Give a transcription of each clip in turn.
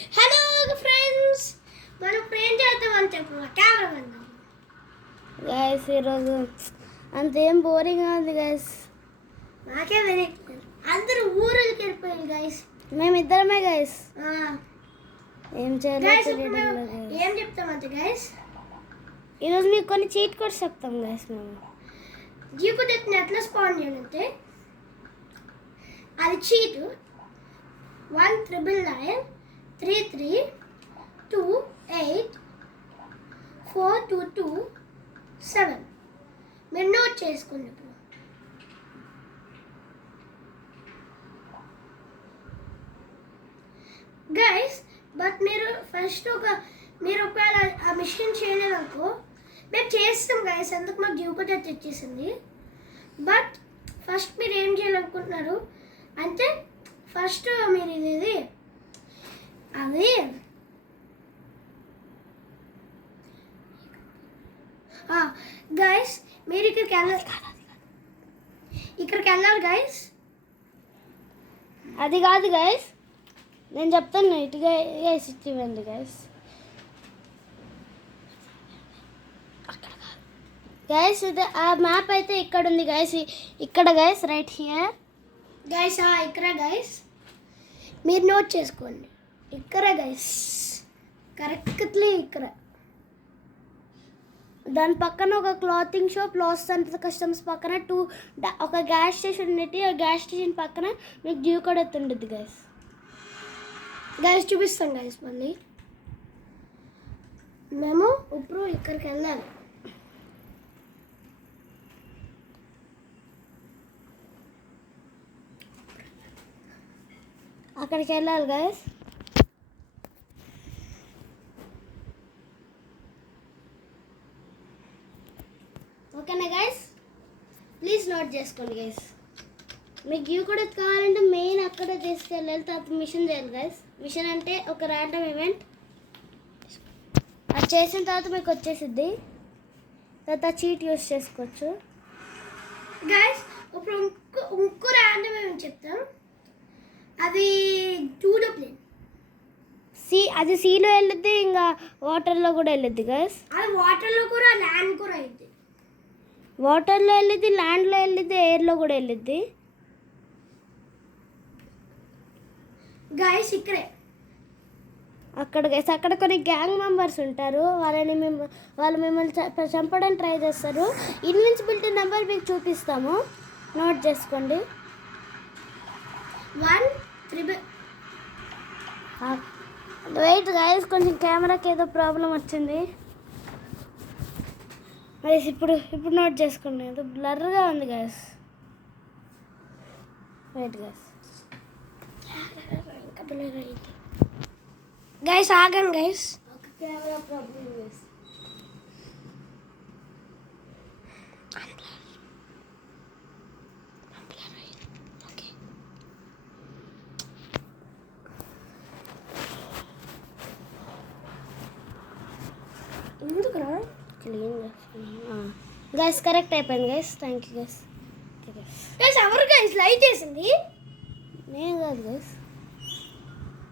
Hello friends, మనం ఇప్పుడు ఏం చేద్దామని చెప్పు కెమెరా వెళ్దాం. గైస్ ఈరోజు అంతేం బోరింగ్గా ఉంది గైస్. నాకే వెరీ అందరూ ఊరికి వెళ్ళిపోయారు గైస్. మేమిద్దరమే గైస్. ఏం గైస్ చేయాలి? ఏం చెప్తామంటే గైస్, ఈరోజు మీకు కొన్ని చీట్ కోడ్స్ చెప్తాం గైస్. మేము జీకు డెత్ని ఎట్లా స్పాన్ చేయాలంటే అది చీట్ 19993328422 మీరు నోట్ చేసుకోండి. ఇప్పుడు గైస్ బట్ మీరు ఫస్ట్ మీరు ఒకవేళ ఆ మిషన్ చేయలేదనుకో మేము చేస్తాం గైస్. అందుకు మాకు డ్యూకోట్ తెచ్చేసింది. బట్ ఫస్ట్ మీరు ఏం చేయాలనుకుంటున్నారు అంటే ఫస్ట్ మీరు ఇది అది గైస్ మీరు ఇక్కడికి వెళ్ళాలి గైస్. అది కాదు గైస్, నేను చెప్తాను ఇటుగా గైస్. ఇవ్వండి గైస్. గైస్ ఇది ఆ మ్యాప్ అయితే ఇక్కడ ఉంది గైస్. ఇక్కడ గైస్, రైట్ హియర్ గైస్. ఇక్కడ గైస్ మీరు నోట్ చేసుకోండి. ఇక్కడ గైస్ కరెక్ట్లీ ఇక్కడ దాని పక్కన ఒక క్లాతింగ్ షాప్, లాస్ అంత కస్టమ్స్ పక్కన ఒక గ్యాస్ స్టేషన్ ఉండేది. ఆ గ్యాస్ స్టేషన్ పక్కన మీకు డ్యూ కోడ్ ఎత్తుండద్దు గైస్. గైస్ చూపిస్తాం గైస్. మళ్ళీ మేము ఇప్పుడు ఇక్కడికి వెళ్ళాలి. అక్కడికి వెళ్ళాలి గైస్. ఓకేనా గైస్? ప్లీజ్ నోట్ చేసుకోండి గైస్. మీకు డ్యూ కోడ్ కావాలంటే మెయిన్ అక్కడ తీసుకెళ్ళాలి. తర్వాత మిషన్ చేయాలి గైస్. మిషన్ అంటే ఒక ర్యాండమ్ ఈవెంట్. అది చేసిన తర్వాత మీకు వచ్చేసిద్ది. తర్వాత చీట్ యూస్ చేసుకోవచ్చు గైస్. ఇప్పుడు ఇంకో ర్యాండమ్ ఈవెంట్ చెప్తాం. అది జూడో ప్లేన్. అది సీలో వెళ్ళిద్ది, ఇంకా వాటర్లో కూడా వెళ్ళిద్ది గైస్. అది వాటర్లో కూడా ల్యాండ్ కూడా అయింది. వాటర్లో వెళ్ళిద్ది, ల్యాండ్లో వెళ్ళిద్ది, ఎయిర్లో కూడా వెళ్ళిద్ది గైస్. ఇక్కడే అక్కడ గైస్. అక్కడ కొన్ని గ్యాంగ్ మెంబర్స్ ఉంటారు. వాళ్ళు మిమ్మల్ని చంపడానికి ట్రై చేస్తారు. ఇన్విన్సిబిలిటీ నెంబర్ మీకు చూపిస్తాము, నోట్ చేసుకోండి. 1 వెయిట్ గైస్, కొంచెం కెమెరాకి ఏదో ప్రాబ్లం వచ్చింది గైస్. ఇప్పుడు నోట్ చేసుకోండి. ఏదో బ్లర్గా ఉంది గైస్. Wait guys. గైస్ ఆగండి గైస్. Camera problem guys. ఎందుకురా క్లీన్ గైస్. కరెక్ట్ అయిపోయింది guys. Thank you guys. Guys ఎవరు గైస్ లైట్ వేసింది? నేను కాదు గైస్.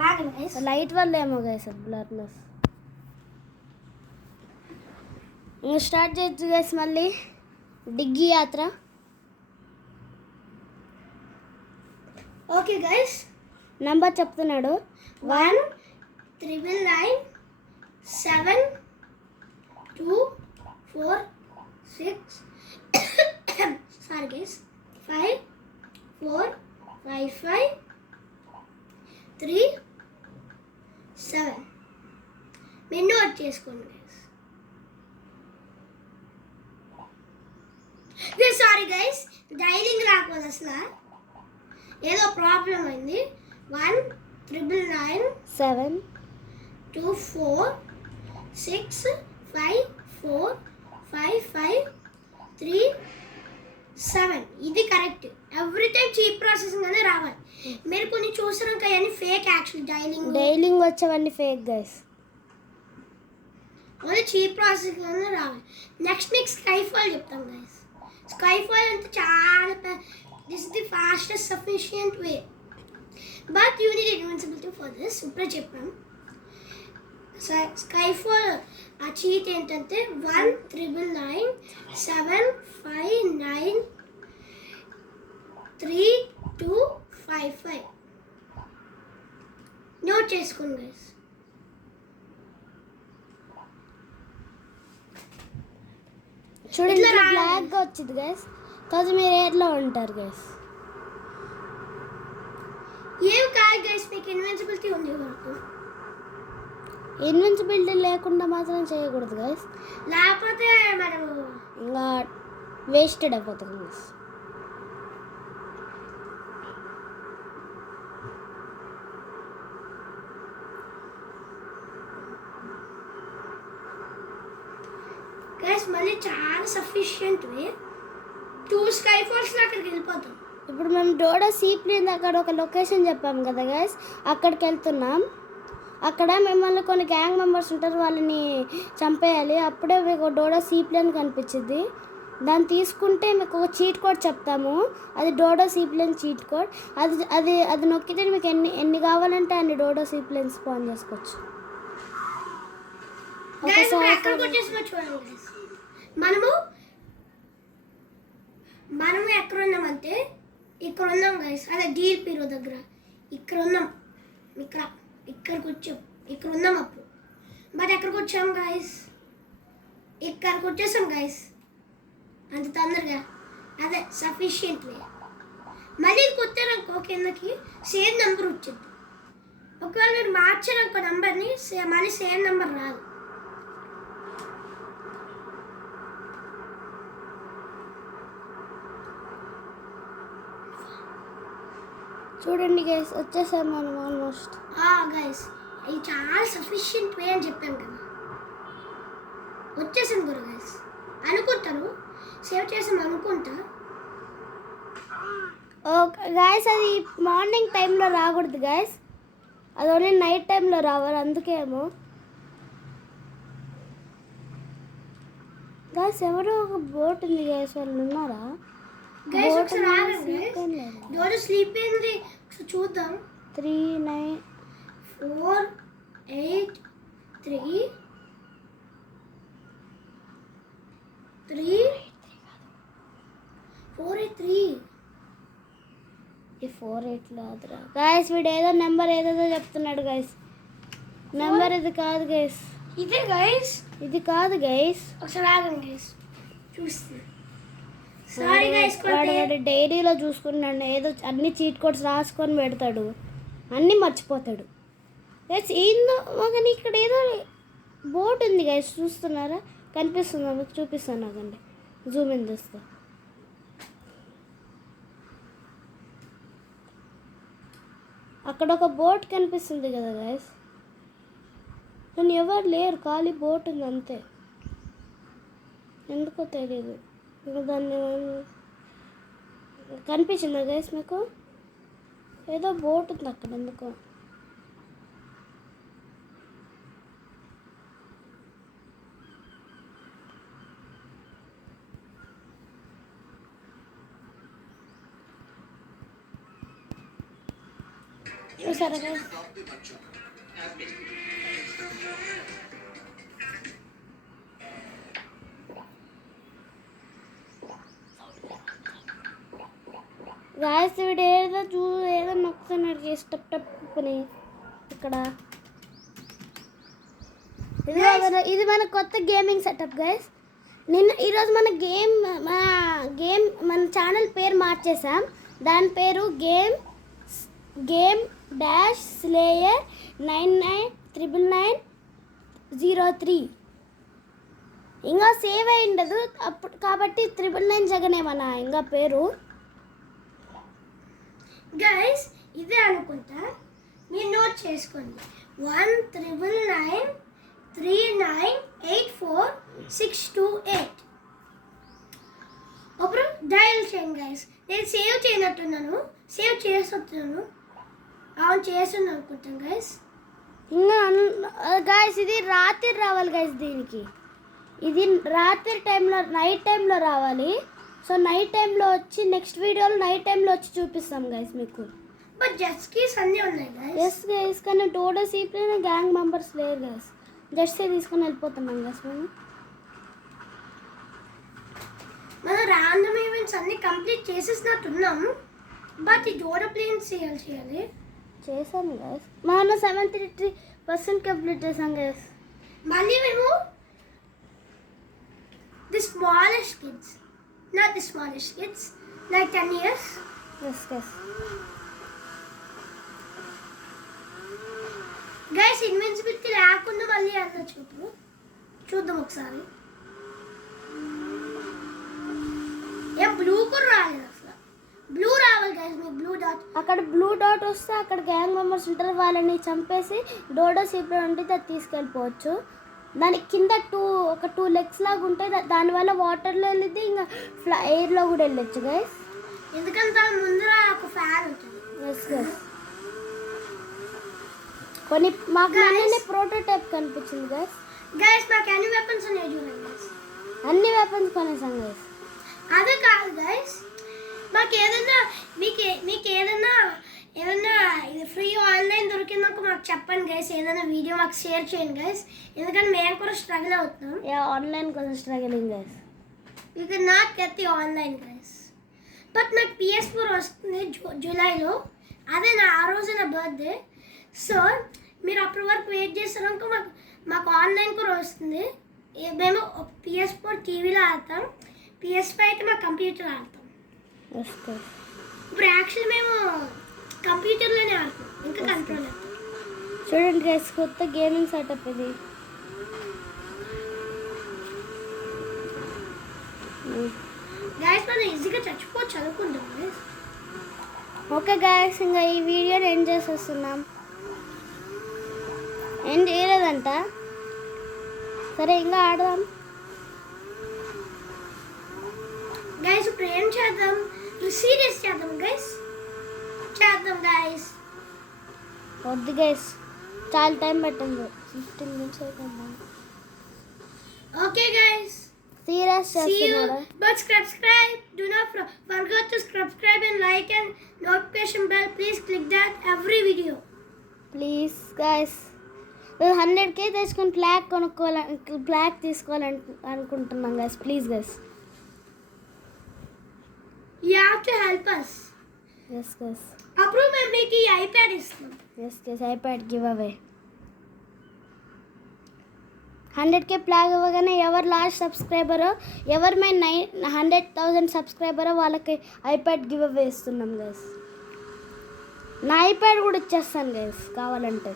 లాగండి గైస్. లైట్ వల్ల ఏమో గైస్ బ్లర్నెస్. ఇంకా స్టార్ట్ చేయొచ్చు గైస్. మళ్ళీ డిగ్గి యాత్ర. ఓకే గైస్, నెంబర్ చెప్తున్నాడు. 1997246 సారీ గైస్ 545537 మీరు నోట్ చేసుకోండి గైస్. సారీ గైస్, డైలింగ్ రాకపోదు అసలు, ఏదో ప్రాబ్లం అయింది. 1997246545537 ఇది correct. Every time cheap processing అనే రావాలి. మీరు కొన్ని చూసారు కానీ ఫేక్. యాక్చువల్లీ డైలింగ్ వచ్చేవన్నీ fake guys. Only cheap processing అనే రావాలి. నెక్స్ట్ మీకు స్కైఫాల్ చెప్తాం గైస్. స్కైఫాల్ అంటే చాలా this is the fastest sufficient way, but you need invincibility for this. ఇప్పుడే చెప్పాం. స్కైఫాల్ ఆ చీట్ ఏంటంటే 1997593 నోట్ చేసుకోండి గైస్. చూడండి ఇట్లా ఇట్లా రాయాలి. బ్లాక్గా వచ్చింది గైస్. తర్వాత మీరు ఎయిర్లో ఉంటారు గైస్. ఏం కాదు గైస్, మీకు ఇన్వెన్సిబిలిటీ ఉంది వరకు. ఇన్విన్సిబిలిటీ లేకుండా మాత్రం చేయకూడదు గైస్, లేకపోతే మనం ఇంకా వేస్టెడ్ అయిపోతుంది గైస్. గైస్ మళ్ళీ చాలా సఫిషియంట్ వే 2 స్కైఫాల్స్ అక్కడికి వెళ్ళిపోతాం. ఇప్పుడు మేము డోడా సీప్లేన్ అక్కడ ఒక లొకేషన్ చెప్పాము కదా గైస్, అక్కడికి వెళ్తున్నాం. అక్కడ మిమ్మల్ని కొన్ని గ్యాంగ్ మెంబర్స్ ఉంటారు, వాళ్ళని చంపేయాలి. అప్పుడే మీకు డోడా సీప్లేన్ కనిపించింది. దాన్ని తీసుకుంటే మీకు ఒక చీట్ కోడ్ చెప్తాము, అది డోడా సీప్లేన్ చీట్ కోడ్. అది నొక్కితే మీకు ఎన్ని కావాలంటే అన్ని డోడా సీప్లేన్ స్పాన్ చేసుకోవచ్చు. గైస్ ఇప్పుడు ఒకసారి ఎక్కడికి వచ్చేసినా చూడండి గైస్. మనము ఎక్కడ ఉన్నామంటే ఇక్కడ ఉన్నాం గైస్, అదే డీల్ పీరో దగ్గర ఇక్కడ ఉన్నాం. ఇక్కడికి వచ్చాం, ఇక్కడ ఉన్నాం అప్పుడు. బట్ ఎక్కడికి వచ్చాం గైస్, ఇక్కడికి వచ్చేసాం గైస్. అంత తొందరగా అదే సఫిషియెంట్ వే. మళ్ళీ కొట్టారనుకో కిందకి సేమ్ నెంబర్ వచ్చింది. ఒకవేళ మీరు మార్చారనుకో నెంబర్ని మళ్ళీ సేమ్ నెంబర్ రాదు. చూడండి గైస్, వచ్చేసాం మనం ఆల్మోస్ట్. గైస్ ఇది చాలా సఫిషియెంట్ వే అని చెప్పాం కదా, వచ్చేసింది కూడా గైస్. అనుకుంటాను సేవ్ చేసాం అనుకుంటా. గాయస్ అది మార్నింగ్ టైంలో రాకూడదు గాయస్, అది ఓన్లీ నైట్ టైంలో రావాలి, అందుకేమో. గాయస్ ఎవరో ఒక బోట్ ఉంది గాయస్, వాళ్ళు ఉన్నారా? గైస్ Boat ఒకసారి ఉంది, ఆగండి. sleep ఏం లేదా? రోజు స్లీప్ అయింది, ఒకసారి చూద్దాం. 3, 9 4 8 3 3 4 8 3. ఈ 4 8 అదిరా గాయస్. వీడు ఏదో నెంబర్ ఏదేదో చెప్తున్నాడు గాయస్. నెంబర్ ఇది కాదు గైస్, ఇదే గైస్, ఇది కాదు గైస్. ఒకసారి ఆగండి గైస్ చూస్తున్నా. సారీ గైస్ వాడు డైరీలో చూసుకున్నాడు, ఏదో అన్ని చీట్ కోడ్స్ రాసుకొని పెడతాడు, అన్నీ మర్చిపోతాడు గైస్. ఏందో కానీ ఇక్కడ ఏదో బోట్ ఉంది గైస్, చూస్తున్నారా? కనిపిస్తుందా మీకు? చూపిస్తాను నాకండి, జూమ్ ఇన్ చేస్తా. అక్కడ ఒక బోట్ కనిపిస్తుంది కదా గైస్, కానీ ఎవరు లేరు, ఖాళీ బోట్ ఉంది అంతే. ఎందుకో తెలియదు. దాన్ని కనిపించిందా గైస్ మీకు? ఏదో బోట్ ఉంది అక్కడ ఎందుకో. చూసారా గైస్? గాయస్ వీడు ఏదో నొక్కుతున్నాడు గైస్, టప్ టప్ అని ఇక్కడ. ఇది మన కొత్త గేమింగ్ సెటప్ గైస్. ఈరోజు మన ఛానల్ పేరు మార్చేసాం. దాని పేరు గేమ్ డాష్ స్లేయర్ 999903. ఇంకా సేవ్ అయి ఉండదు అప్పుడు కాబట్టి 999 జగనే మన ఇంకా పేరు. గైస్ ఇదే అనుకుంటా, మీరు నోట్ చేసుకోండి. 1993984 అప్పుడు డయల్ చేయండి గైస్. నేను సేవ్ చేయనట్టున్నాను, సేవ్ చేస్తున్నాను. అవును చేస్తున్నాను అనుకుంటాను గైస్. ఇంకా గాయస్ ఇది రాత్రి రావాలి గైస్, దీనికి ఇది రాత్రి టైంలో నైట్ టైంలో రావాలి. సో నైట్ టైంలో వచ్చి నెక్స్ట్ వీడియోలో నైట్ టైంలో వచ్చి చూపిస్తాం గైస్ మీకు. బట్ జెట్ స్కీస్ అన్నీ ఉన్నాయి గైస్. ఎస్ గైస్, కానీ డోడా సీప్లేన్ గ్యాంగ్ మెంబర్స్ లేరు గైస్. జెర్సీ తీసుకొని వెళ్ళిపోతున్నాం గైస్ మేము. మనం ర్యాండమ్ ఈవెంట్స్ అన్ని కంప్లీట్ చేసేసినట్టున్నాము. బట్ ఈ డోర్ ప్లేన్స్ చేయాలి. చేశాను గైస్. మనం 73% కంప్లీట్ చేసాం గైస్. మళ్ళీ మేము the smallest kids, not the smallest kids, like 10 years. Yes guys. Guys invincibility లేకుండా మళ్ళీ అనొచ్చు ఇప్పుడు. చూద్దాం ఒకసారి. ఏం బ్లూ కూడా రాలేదు అసలు. బ్లూ రావాలి గైస్, మీకు బ్లూ డాట్. అక్కడ బ్లూ డాట్ వస్తే అక్కడ గ్యాంగ్ మెంబర్స్ ఉంటారు, వాళ్ళని చంపేసి డోడో సీప్లో ఉంటే అది తీసుకెళ్ళిపోవచ్చు. దానికి కింద ఒక టూ లెగ్స్ లాగా ఉంటాయి, దానివల్ల వాటర్లో వెళ్ళిద్ది, ఇంకా ఎయిర్లో కూడా వెళ్ళొచ్చు గైస్. ఎందుకంటే ముందర ఒక ఫ్యాన్ ఉంటుంది. Yes guys. కొన్ని మాకు అన్నీ ప్రోటోటైప్ కనిపించింది గైస్. గైస్ మాకు అన్ని వెపన్స్ ఉన్నాయి చూడండి గైస్. అన్ని వెపన్స్ కొనేసాం గైస్. అదే కాదు గైస్, మాకు ఏదైనా మీకు ఏదైనా ఇది ఫ్రీ ఆన్లైన్ దొరికిందాక మాకు చెప్పండి గైస్. ఏదైనా వీడియో మాకు షేర్ చేయండి గైస్, ఎందుకంటే మేము కూడా స్ట్రగుల్ అవుతున్నాం. ఆన్లైన్ కోసం struggling guys. You can not get the online guys. But నాకు PS4 వస్తుంది జూలైలో. అదే ఆ రోజు నా బర్త్డే. సో మీరు అప్పటి వరకు వెయిట్ చేస్తారనుకో మాకు ఆన్లైన్ కూడా వస్తుంది. మేము PS4 టీవీలో ఆడతాం, PS5 అయితే మా కంప్యూటర్ ఆడతాం. ఇప్పుడు యాక్చువల్లీ మేము కంప్యూటర్లోనే ఆడతాం, ఇంకా కంట్రోల్ అవుతాం. చూడండి గైస్, కొత్త గేమింగ్ సెటప్ ఇది. గైస్ మనం ఈజీగా చచ్చిపోవచ్చు చదువుకుంటాం గైస్. ఓకే గైస్, ఇంకా ఈ వీడియోని ఎండ్ చేసేస్తున్నాం. ఎండ్ చేయలేదంట. సరే ఇంకా ఆడదాం గైస్. ఇప్పుడు ఏం చేద్దాం? సీరియస్ చేద్దాం గైస్. చేద్దాం గైస్. వద్దు గైస్, చాలా టైం పట్టింది. 15 minutes అయిపోయింది. Okay guys, serious see you. చేస్తున్నారా? But subscribe. Do not forget to subscribe and like and notification bell. Please click that every video. Please guys, 100K తెచ్చుకొని flag తీసుకోవాలనుకుంటున్నాం guys. Please guys. You have to help us. Yes guys. అప్పుడు మేము మీకు ఈ iPad ఇస్తాం. ఎస్ గైస్, iPad give away. 100K flag ఇవ్వగానే ఎవరు లాస్ట్ సబ్స్క్రైబరో, ఎవరు మేము 100,000 సబ్స్క్రైబరో వాళ్ళకి ఐప్యాడ్ గివ్ అవే ఇస్తున్నాం గైస్. నా ఐప్యాడ్ కూడా ఇచ్చేస్తాను గైస్ కావాలంటే.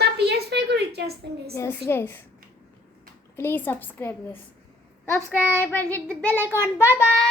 మా PS5 కూడా ఇచ్చేస్తాం గైస్. Yes guys, please subscribe guys. Subscribe and hit the bell icon. Bye bye.